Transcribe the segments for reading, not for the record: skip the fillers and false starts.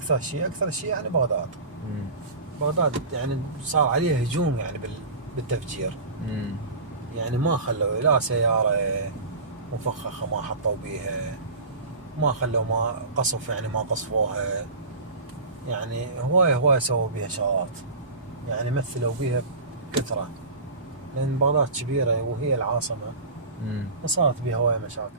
أكثر شيء يعني بغداد. بغداد يعني صار عليها هجوم يعني بالتفجير. يعني ما خلوا لا سيارة مفخخة ما حطوا بيها، ما خلوا ما قصف يعني ما قصفوها، يعني هواية سووا بيها شغلات، يعني مثلوا بيها بكثرة، لأن بغداد كبيرة وهي العاصمة، فصارت بيها هواية مشاكل.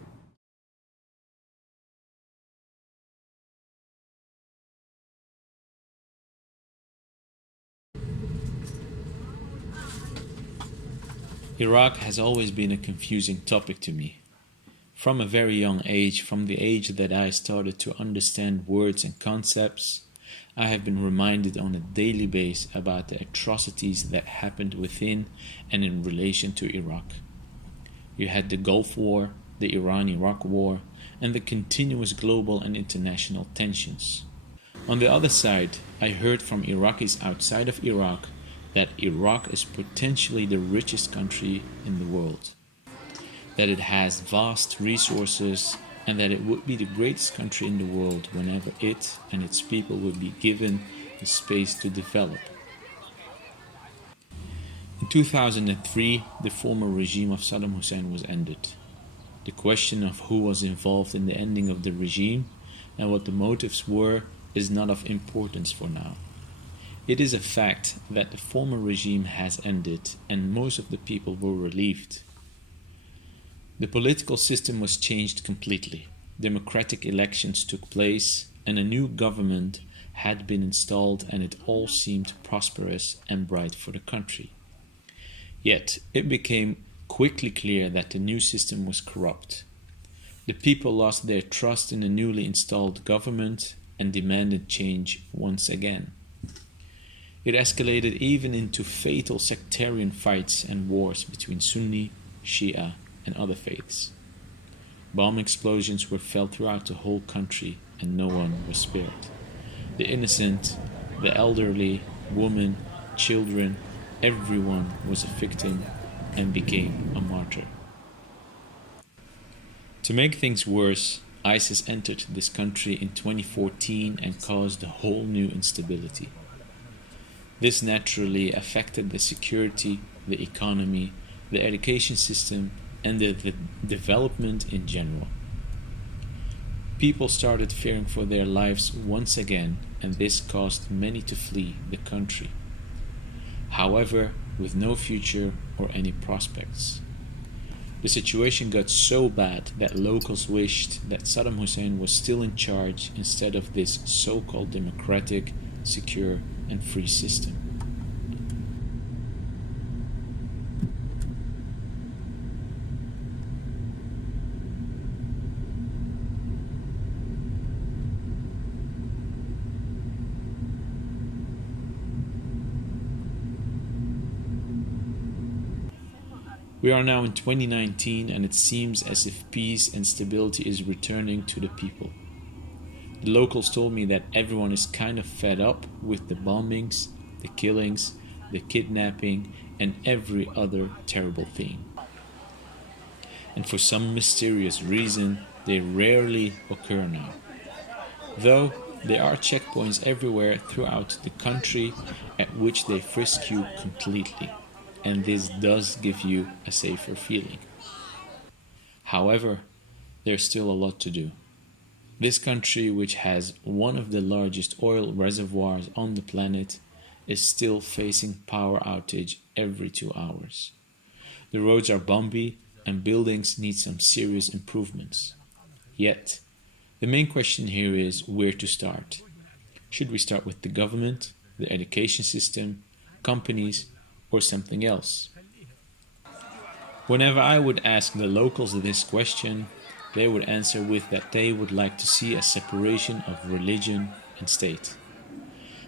Iraq has always been a confusing topic to me. From a very young age, from the age that I started to understand words and concepts, I have been reminded on a daily basis about the atrocities that happened within and in relation to Iraq. You had the Gulf War, the Iran-Iraq War, and the continuous global and international tensions. On the other side, I heard from Iraqis outside of Iraq that Iraq is potentially the richest country in the world, that it has vast resources, and that it would be the greatest country in the world whenever it and its people would be given the space to develop. In 2003, the former regime of Saddam Hussein was ended. The question of who was involved in the ending of the regime and what the motives were is not of importance for now. It is a fact that the former regime has ended and most of the people were relieved. The political system was changed completely. Democratic elections took place and a new government had been installed, and it all seemed prosperous and bright for the country. Yet it became quickly clear that the new system was corrupt. The people lost their trust in the newly installed government and demanded change once again. It escalated even into fatal sectarian fights and wars between Sunni, Shia, and other faiths. Bomb explosions were felt throughout the whole country and no one was spared. The innocent, the elderly, women, children, everyone was a victim and became a martyr. To make things worse, ISIS entered this country in 2014 and caused a whole new instability. This naturally affected the security, the economy, the education system, and the development in general. People started fearing for their lives once again, and this caused many to flee the country. However, with no future or any prospects. The situation got so bad that locals wished that Saddam Hussein was still in charge instead of this so-called democratic, secure, and free system. We are now in 2019 and it seems as if peace and stability is returning to the people. The locals told me that everyone is kind of fed up with the bombings, the killings, the kidnapping, and every other terrible thing. And for some mysterious reason, they rarely occur now. Though there are checkpoints everywhere throughout the country at which they frisk you completely, and this does give you a safer feeling. However, there's still a lot to do. This country, which has one of the largest oil reservoirs on the planet, is still facing power outage every 2 hours. The roads are bumpy and buildings need some serious improvements. Yet, the main question here is where to start. Should we start with the government, the education system, companies, or something else? Whenever I would ask the locals this question, they would answer with that they would like to see a separation of religion and state.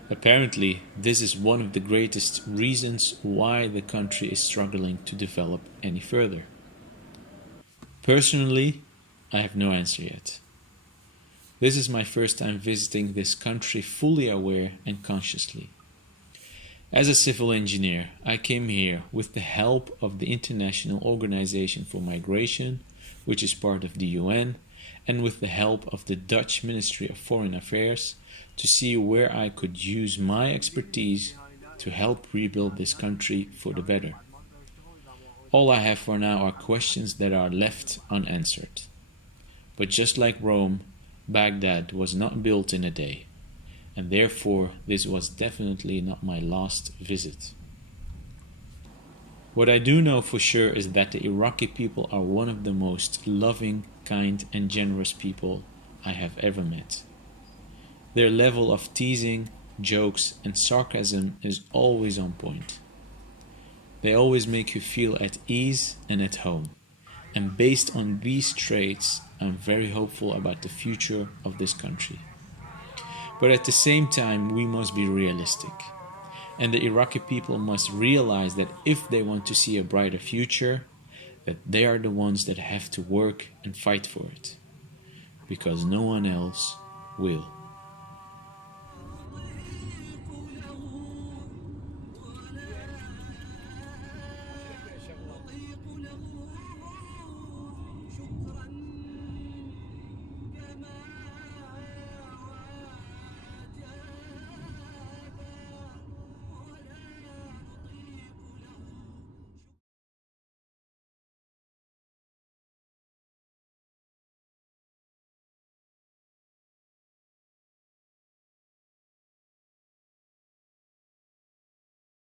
Apparently, this is one of the greatest reasons why the country is struggling to develop any further. Personally, I have no answer yet. This is my first time visiting this country fully aware and consciously. As a civil engineer, I came here with the help of the International Organization for Migration, which is part of the UN, and with the help of the Dutch Ministry of Foreign Affairs to see where I could use my expertise to help rebuild this country for the better. All I have for now are questions that are left unanswered. But just like Rome, Baghdad was not built in a day, and therefore this was definitely not my last visit. What I do know for sure is that the Iraqi people are one of the most loving, kind, and generous people I have ever met. Their level of teasing, jokes, and sarcasm is always on point. They always make you feel at ease and at home. And based on these traits, I'm very hopeful about the future of this country. But at the same time, we must be realistic. And the Iraqi people must realize that if they want to see a brighter future, that they are the ones that have to work and fight for it. Because no one else will.